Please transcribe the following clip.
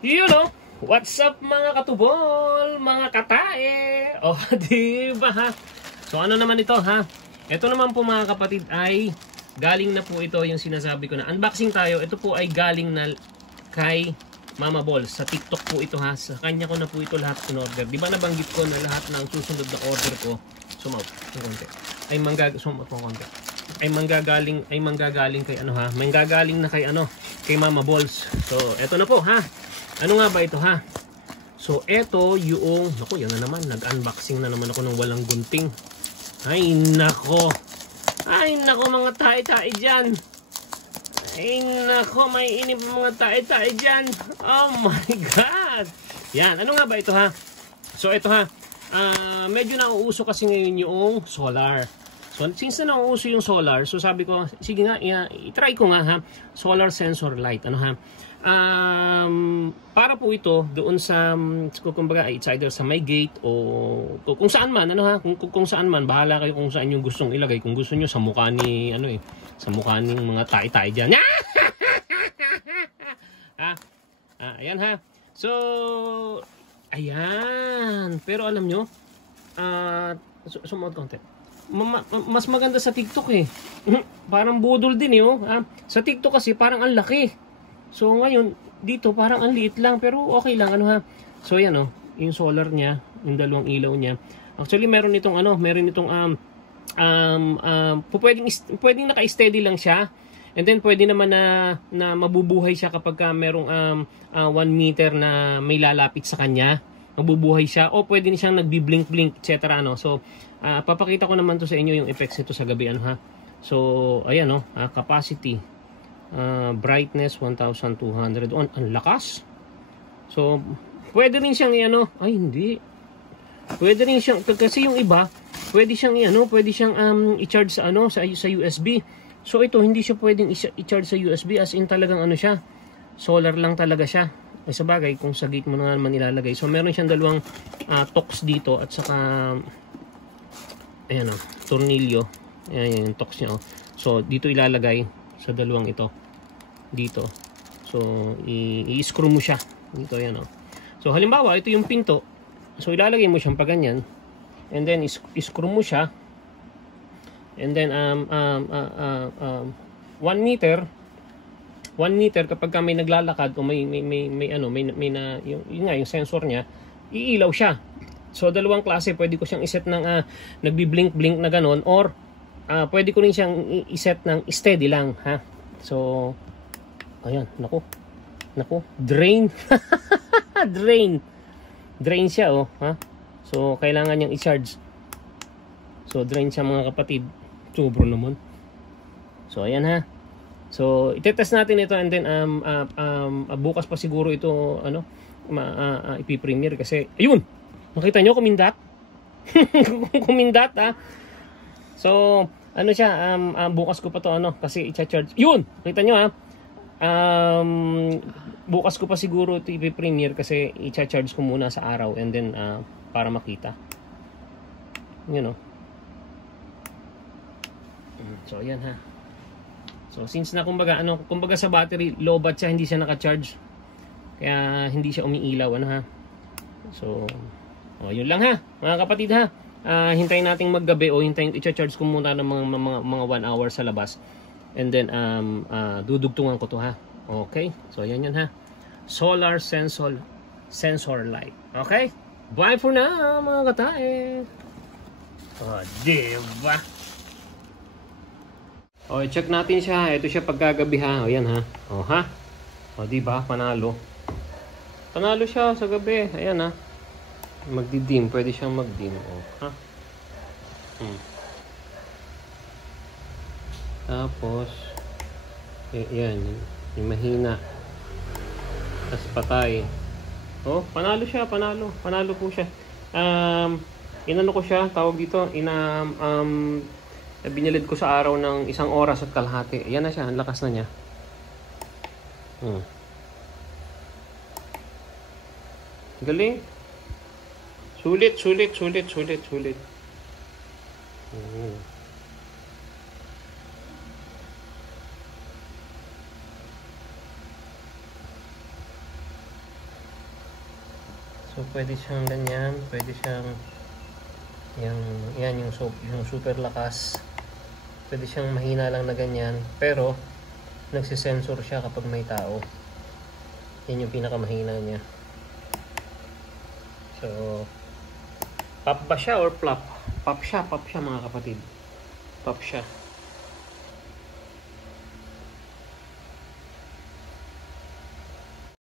You know, what's up mga katubol, mga katae? O, diba ha? So, ano naman ito ha? Ito naman po mga kapatid ay galing na po ito yung sinasabi ko na unboxing tayo. Ito po ay galing na kay Mama Balls. Sa TikTok po ito ha. Sa kanya ko na po ito lahat in-order. Diba nabanggit ko na lahat ng susunod na order ko, sumaw, ng konti. Ay manggagaling kay ano ha? Manggagaling na kay ano? Kay Mama Balls. So, ito na po ha. Ano nga ba ito ha? So, ito yung... Naku, yan na naman. Nag-unboxing na naman ako ng walang gunting. Ay, nako. Ay, nako mga tae-tae dyan. Ay, nako. May inip mga tae-tae dyan. Oh my God. Yan. Ano nga ba ito ha? So, ito ha. Medyo nauuso kasi ngayon yung solar. So, since na nauuso yung solar, so sabi ko, sige nga, i-try ko nga ha. Solar sensor light. Ano ha? Para po ito doon sa kumbaga it's either sa my gate o kung saan man ano ha, kung saan man bahala kayo kung saan yung gustong ilagay. Kung gusto niyo sa mukha ni ano sa mukha ng mga tae-tae diyan. Ayan ha. So ayan, pero alam nyo sumot konti. Mas maganda sa TikTok eh. Parang budol din sa TikTok kasi parang ang laki. So ngayon dito parang ang liit lang pero okay lang ano ha. So yan yung solar niya, yung dalawang ilaw niya. Actually meron itong pwedeng naka-steady lang siya. And then pwede naman na mabubuhay siya kapag merong 1 meter na may lalapit sa kanya. Mabubuhay siya o pwede siyang nagbi-blink-blink etc. So papakita ko naman to sa inyo yung effects nito sa gabi ano ha. So ayan capacity. Brightness 1200 on, ang lakas. So pwede rin siyang ay hindi. Pwede rin siyang kasi yung iba, pwede siyang i-charge sa sa USB. So ito hindi siya pwedeng i-charge sa USB as in talagang siya. Solar lang talaga siya. Ay sa bagay kung sa gate mo na naman ilalagay. So meron siyang dalawang tox dito at saka ayan tornilyo. Ayan yung tox niya So dito ilalagay sa dalawang ito dito. So i-screw mo siya dito yan So halimbawa ito yung pinto. So ilalagay mo siyang pa ganyan and then i-screw mo siya and then 1 meter kapag may naglalakad o may yung sensor niya iilaw siya. So dalawang klase, pwede ko siyang iset ng nagbi-blink-blink na ganon or pwede ko rin siyang iset ng steady lang ha. So ayan, naku, drain. drain siya ha. So kailangan niyang i-charge. So drain siya mga kapatid. Sobro naman. So ayan ha. So itetest natin ito and then bukas pa siguro ito ipi-premiere kasi ayun. Nakita niyo kumindat? Kumindat ha. So siya bukas ko pa to kasi i-charge. Yun, nakita niyo ha. Bukas ko pa siguro ito i-premiere kasi i-charge ko muna sa araw and then para makita. So ayan ha. So since na kumbaga sa battery low bat siya, hindi siya naka-charge. Kaya hindi siya umiilaw ha. So yun lang ha, mga kapatid ha. Hintayin nating maggabi o hintayin i-charge ko muna ng mga 1 hour sa labas. And then dudugtungan ko to ha. Okay? So yan ha. Solar sensor light. Okay? Bye for now mga katae. Diba? Check natin siya. Ito siya pagkagabi ha. Yan ha. Ha? Diba? Panalo. Panalo siya sa gabi. Ayan ha. Magdidim. Pwede siyang magdim. Ha? Tapos yan yung mahina tas patay. Panalo siya, panalo po siya. Inano ko siya, tawag dito, binilid ko sa araw ng 1 oras at kalahati. Yan na siya, ang lakas na niya. Galing. Sulit. So pwede siyang ganyan, pwede siyang yan yung super lakas. Pwede siyang mahina lang na ganyan, pero nagsisensor siya kapag may tao. Yan yung pinakamahina niya. So pop ba siya or plop? Pop siya mga kapatid. Pop siya.